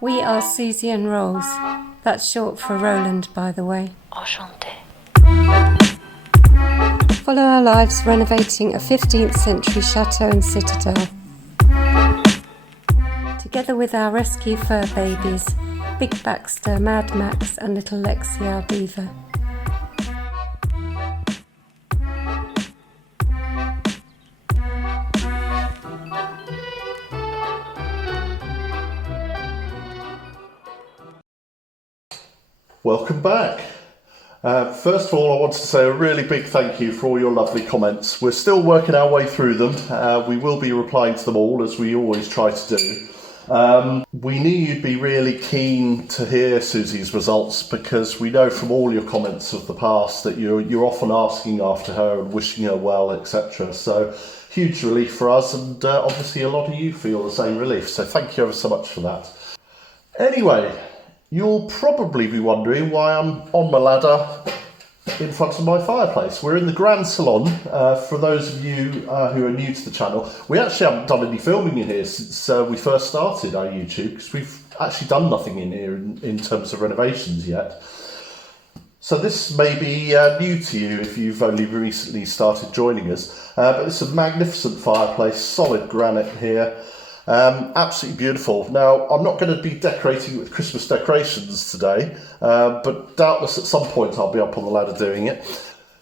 We are Susie and Rolls. That's short for Roland, by the way. Enchanté. Follow our lives renovating a 15th century chateau and citadel. Together with our rescue fur babies, Big Baxter, Mad Max and little Lexi, our beaver. Welcome back. First of all, I want to say a really big thank you for all your lovely comments. We're still working our way through them. We will be replying to them all, as we always try to do. We knew you'd be really keen to hear Susie's results, because we know from all your comments of the past that you're often asking after her and wishing her well, etc. So huge relief for us, and obviously a lot of you feel the same relief. So thank you ever so much for that. Anyway, you'll probably be wondering why I'm on my ladder in front of my fireplace. We're in the Grand Salon. For those of you who are new to the channel, we actually haven't done any filming in here since we first started our YouTube, because we've actually done nothing in here in terms of renovations yet. So this may be new to you if you've only recently started joining us. But it's a magnificent fireplace, solid granite here. Absolutely beautiful. Now, I'm not going to be decorating with Christmas decorations today, but doubtless at some point I'll be up on the ladder doing it.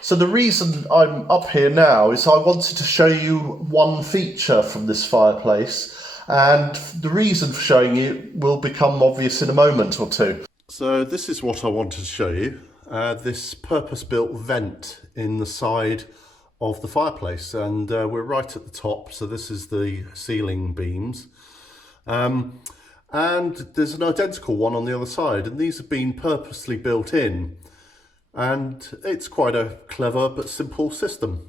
So the reason I'm up here now is I wanted to show you one feature from this fireplace, and the reason for showing you will become obvious in a moment or two. So this is what I wanted to show you, this purpose-built vent in the side of the fireplace, and we're right at the top, so this is the ceiling beams, and there's an identical one on the other side, and these have been purposely built in, and it's quite a clever but simple system.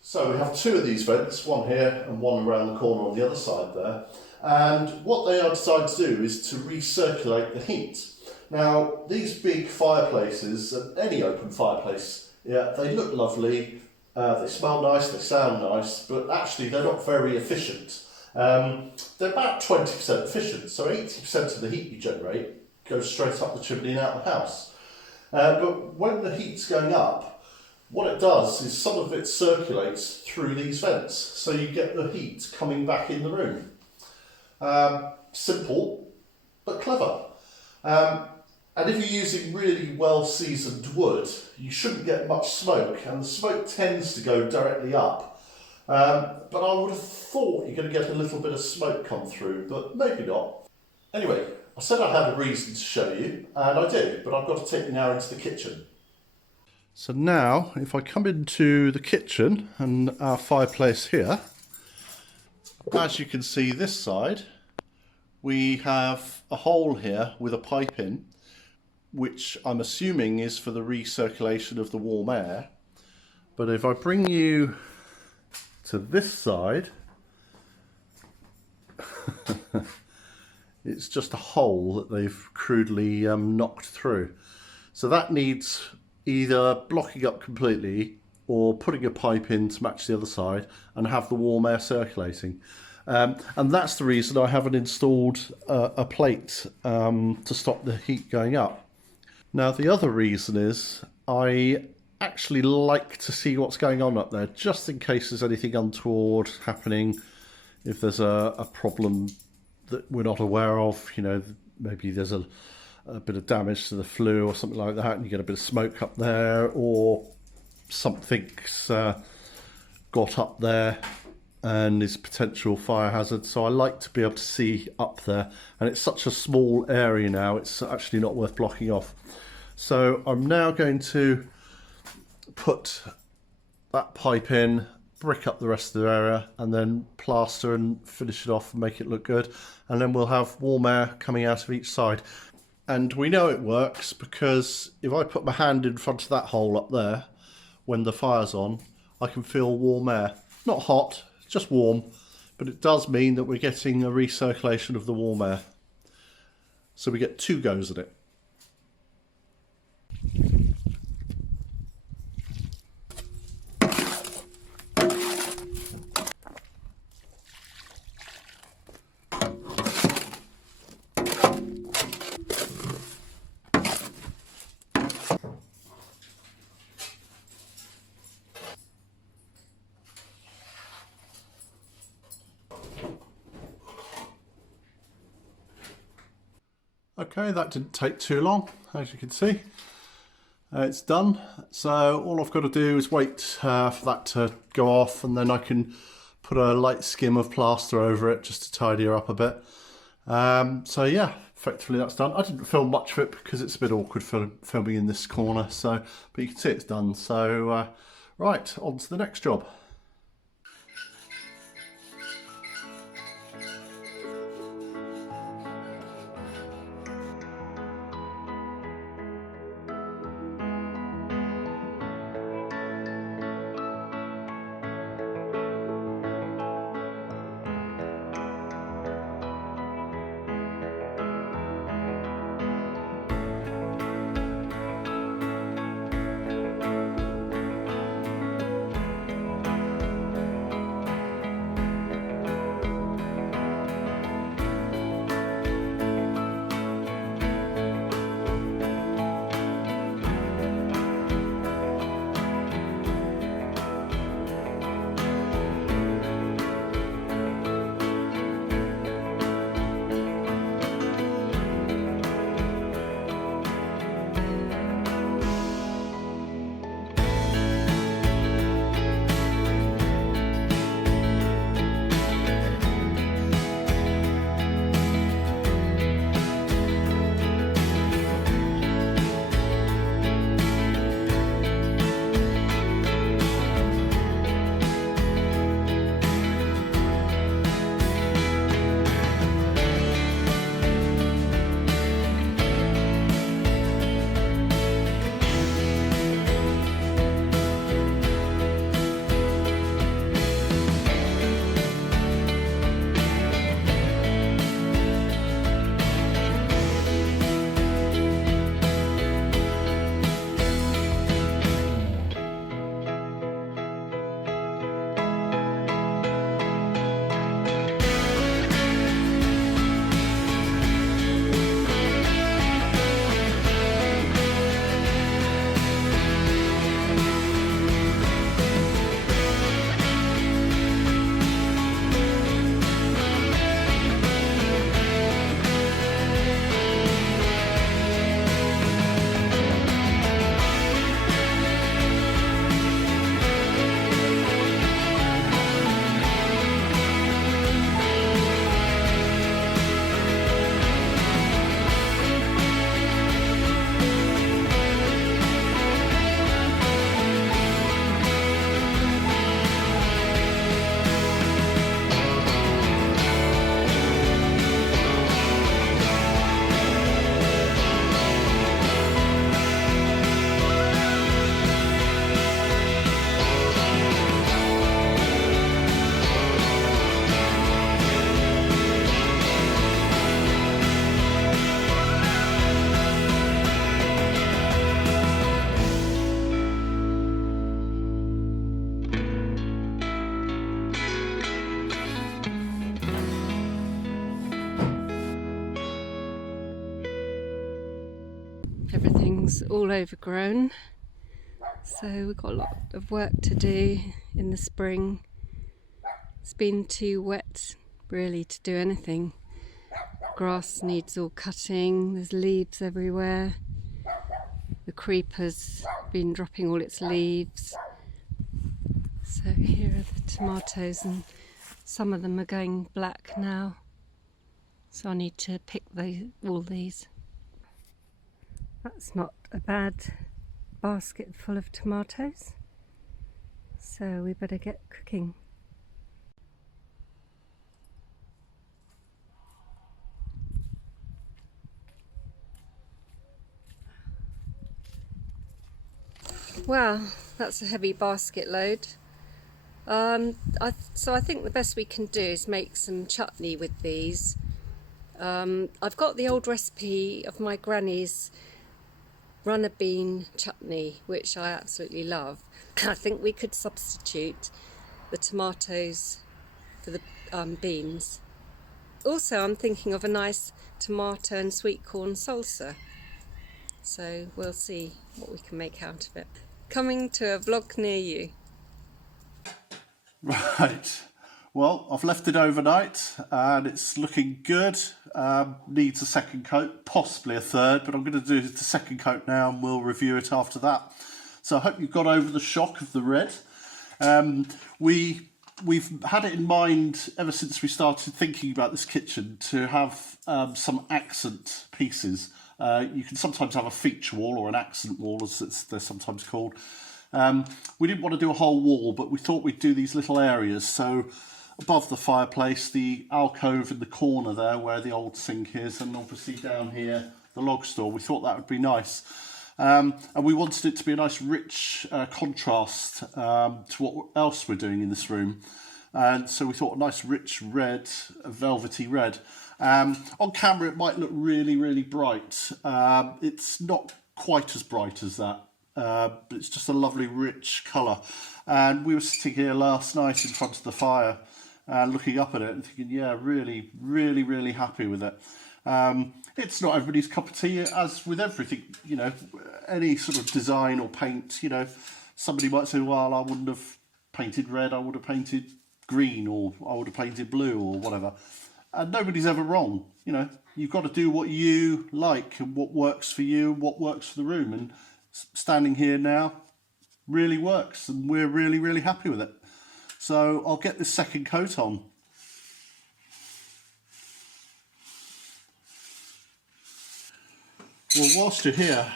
So we have two of these vents, one here and one around the corner on the other side there, and what they are designed to do is to recirculate the heat. Now, these big fireplaces, and any open fireplace, yeah, they look lovely, they smell nice, they sound nice, but actually they're not very efficient. They're about 20% efficient, so 80% of the heat you generate goes straight up the chimney and out the house. But when the heat's going up, what it does is some of it circulates through these vents, so you get the heat coming back in the room. Simple, but clever. And if you're using really well-seasoned wood, you shouldn't get much smoke, and the smoke tends to go directly up. But I would have thought you're going to get a little bit of smoke come through, but maybe not. Anyway, I said I had a reason to show you, and I did, but I've got to take you now into the kitchen. So now, if I come into the kitchen and our fireplace here, as you can see this side, we have a hole here with a pipe in, which I'm assuming is for the recirculation of the warm air. But if I bring you to this side, it's just a hole that they've crudely knocked through. So that needs either blocking up completely or putting a pipe in to match the other side and have the warm air circulating. And that's the reason I haven't installed a plate to stop the heat going up. Now, the other reason is I actually like to see what's going on up there, just in case there's anything untoward happening, if there's a problem that we're not aware of, you know, maybe there's a bit of damage to the flue or something like that, and you get a bit of smoke up there, or something's got up there and is potential fire hazard. So I like to be able to see up there, and it's such a small area now, it's actually not worth blocking off. So I'm now going to put that pipe in, brick up the rest of the area, and then plaster and finish it off and make it look good, and then we'll have warm air coming out of each side. And we know it works because if I put my hand in front of that hole up there when the fire's on, I can feel warm air. Not hot, just warm, but it does mean that we're getting a recirculation of the warm air. So we get two goes at it. Okay, that didn't take too long, as you can see. It's done. So all I've got to do is wait for that to go off, and then I can put a light skim of plaster over it just to tidy her up a bit. So yeah, effectively that's done. I didn't film much of it because it's a bit awkward filming in this corner, so but you can see it's done. So right, on to the next job. Everything's all overgrown, so we've got a lot of work to do in the spring. It's been too wet really to do anything. Grass needs all cutting, there's leaves everywhere. The creeper's been dropping all its leaves. So here are the tomatoes, and some of them are going black now. So I need to pick all these. That's not a bad basket full of tomatoes. So we better get cooking. Wow, that's a heavy basket load. So I think the best we can do is make some chutney with these. I've got the old recipe of my granny's runner bean chutney, which I absolutely love. I think we could substitute the tomatoes for the beans. Also, I'm thinking of a nice tomato and sweet corn salsa. So we'll see what we can make out of it. Coming to a vlog near you. Right, well, I've left it overnight and it's looking good. needs a second coat, possibly a third, but I'm going to do the second coat now and we'll review it after that. So I hope you've got over the shock of the red. We've had it in mind ever since we started thinking about this kitchen to have some accent pieces. You can sometimes have a feature wall or an accent wall, as they're sometimes called. We didn't want to do a whole wall, but we thought we'd do these little areas. So above the fireplace, the alcove in the corner there where the old sink is, and obviously down here, the log store. We thought that would be nice. And we wanted it to be a nice rich contrast to what else we're doing in this room. And so we thought a nice rich red, a velvety red. On camera it might look really, really bright. It's not quite as bright as that, but it's just a lovely rich colour. And we were sitting here last night in front of the fire looking up at it and thinking, yeah, really, really, really happy with it. It's not everybody's cup of tea, as with everything, you know, any sort of design or paint, you know, somebody might say, well, I wouldn't have painted red, I would have painted green, or I would have painted blue, or whatever. And nobody's ever wrong, you know. You've got to do what you like and what works for you and what works for the room. And standing here now really works, and we're really, really happy with it. So I'll get this second coat on. Well, whilst you're here,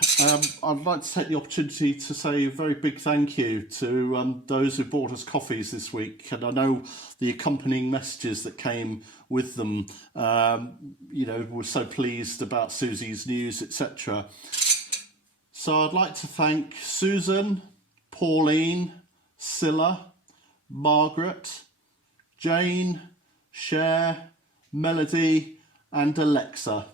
I'd like to take the opportunity to say a very big thank you to those who bought us coffees this week. And I know the accompanying messages that came with them, you know, were so pleased about Susie's news, etc. So I'd like to thank Susan, Pauline, Scylla, Margaret, Jane, Cher, Melody and Alexa.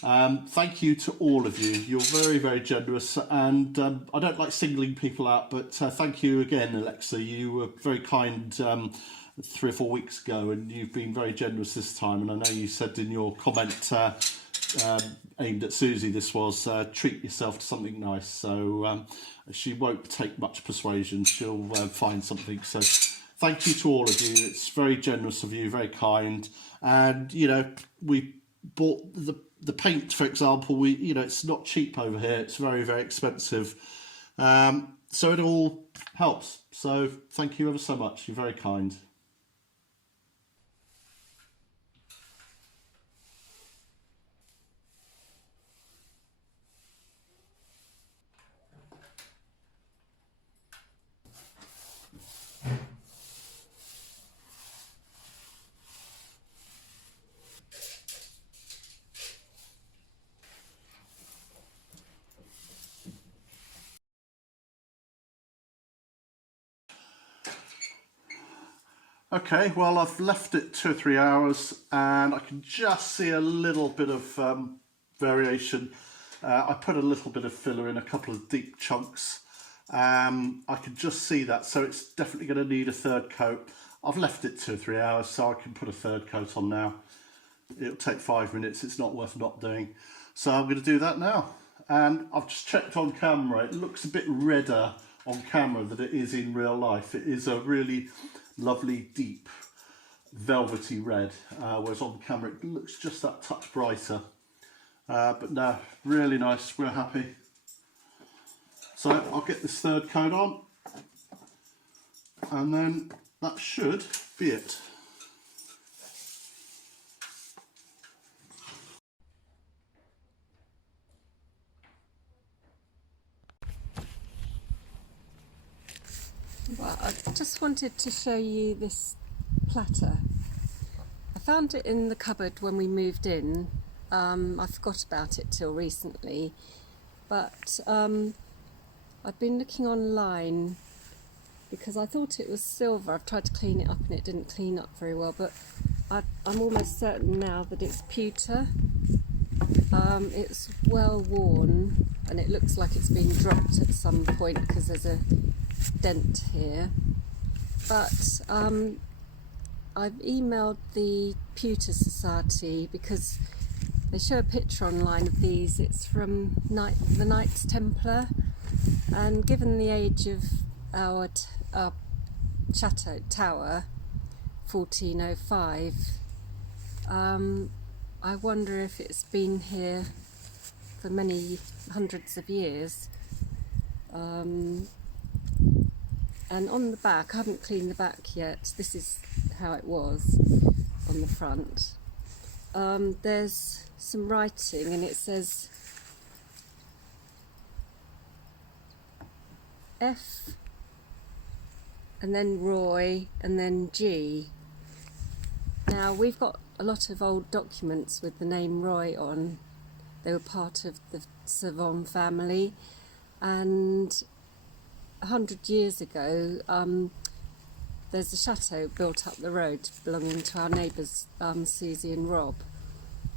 Thank you to all of you. You're very, very generous, and I don't like singling people out, but thank you again, Alexa. You were very kind 3 or 4 weeks ago, and you've been very generous this time. And I know you said in your comment aimed at Susie, this was treat yourself to something nice. So she won't take much persuasion. She'll find something. So thank you to all of you. It's very generous of you, very kind. And, you know, we bought the paint, for example, you know, it's not cheap over here. It's very, very expensive. So it all helps. So thank you ever so much. You're very kind. Okay, well, I've left it 2 or 3 hours and I can just see a little bit of variation. I put a little bit of filler in a couple of deep chunks. I can just see that, so it's definitely going to need a third coat. I've left it 2 or 3 hours, so I can put a third coat on now. It'll take 5 minutes, it's not worth not doing. So I'm going to do that now. And I've just checked on camera, it looks a bit redder on camera than it is in real life. It is a really lovely deep velvety red, whereas on camera it looks just that touch brighter. But no, really nice, we're happy. So I'll get this third coat on and then that should be it. Well, I just wanted to show you this platter. I found it in the cupboard when we moved in. I forgot about it till recently, but I've been looking online because I thought it was silver. I've tried to clean it up and it didn't clean up very well, but I'm almost certain now that it's pewter. It's well worn and it looks like it's been dropped at some point because there's a dent here, but I've emailed the Pewter Society because they show a picture online of these. It's from the Knights Templar, and given the age of our Château tower, 1405, I wonder if it's been here for many hundreds of years. And on the back, I haven't cleaned the back yet, this is how it was on the front. There's some writing and it says F and then Roy and then G. Now we've got a lot of old documents with the name Roy on. They were part of the Sven family, and 100 years ago there's a chateau built up the road belonging to our neighbours Susie and Rob,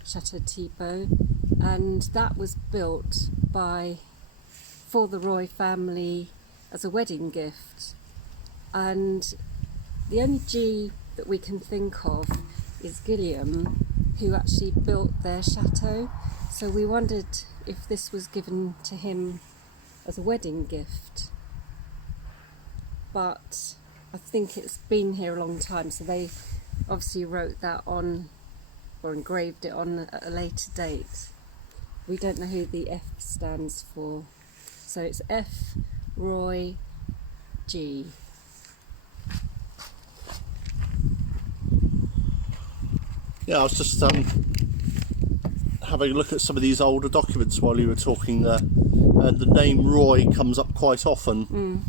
Château, and that was built for the Roy family as a wedding gift. And the only G that we can think of is Gilliam, who actually built their chateau. So we wondered if this was given to him as a wedding gift. But I think it's been here a long time, so they obviously wrote that on or engraved it on at a later date. We don't know who the F stands for. So it's F, Roy, G. Yeah, I was just having a look at some of these older documents while you were talking there, and the name Roy comes up quite often.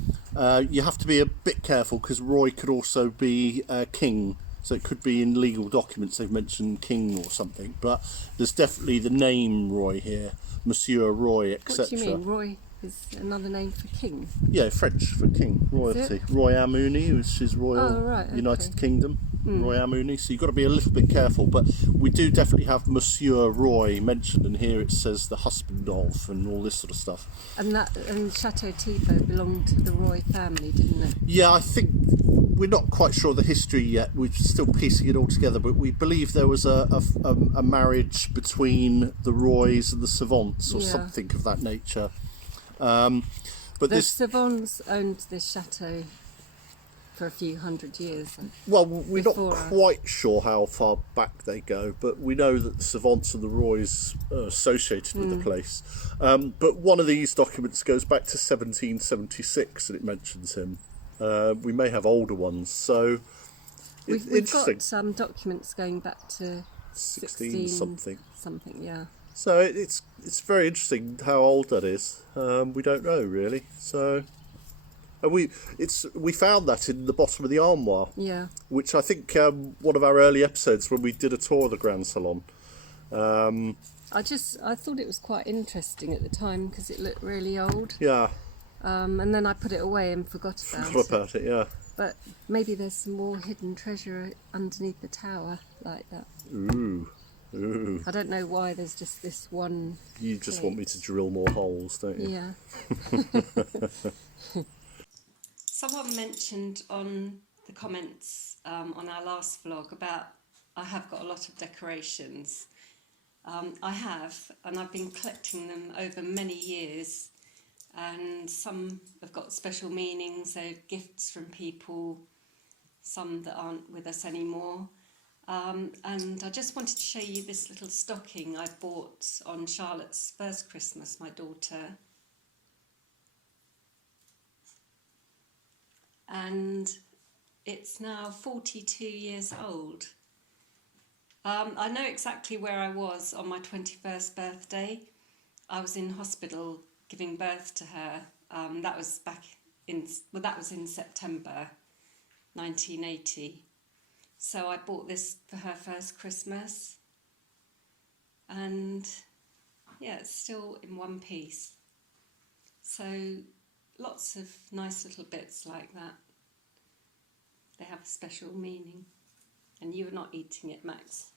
You have to be a bit careful because Roy could also be king, so it could be in legal documents they've mentioned king or something, but there's definitely the name Roy here, Monsieur Roy, etc. What do you mean, Roy is another name for king? Yeah, French for king, royalty. Royaume-Uni, which is Royal United Kingdom. Royaume-Uni, so you've got to be a little bit careful, but we do definitely have Monsieur Roy mentioned, and here it says the husband of and all this sort of stuff. And Château belonged to the Roy family, didn't it? Yeah, I think we're not quite sure the history yet, we're still piecing it all together, but we believe there was a marriage between the Roys and the Savants or something of that nature. But the Savants owned this chateau for a few hundred years. Well, we're not quite sure how far back they go, but we know that the Savants and the Roys are associated with the place. But one of these documents goes back to 1776 and it mentions him. We may have older ones, so we've interesting. Got some documents going back to 16 something, yeah. So it's very interesting how old that is. We don't know really. So, and we found that in the bottom of the armoire. Yeah. Which I think one of our early episodes when we did a tour of the Grand Salon. I thought it was quite interesting at the time because it looked really old. Yeah. And then I put it away and forgot about it. Yeah. But maybe there's some more hidden treasure underneath the tower like that. Ooh. I don't know why there's just this one. You just want me to drill more holes, don't you? Yeah. Someone mentioned on the comments on our last vlog about I have got a lot of decorations. I have, and I've been collecting them over many years, and some have got special meanings. They're gifts from people, some that aren't with us anymore. And I just wanted to show you this little stocking I bought on Charlotte's first Christmas, my daughter. And it's now 42 years old. I know exactly where I was on my 21st birthday. I was in hospital giving birth to her. That was in September 1980. So I bought this for her first Christmas. And yeah, it's still in one piece. So lots of nice little bits like that. They have a special meaning. And you were not eating it, Max.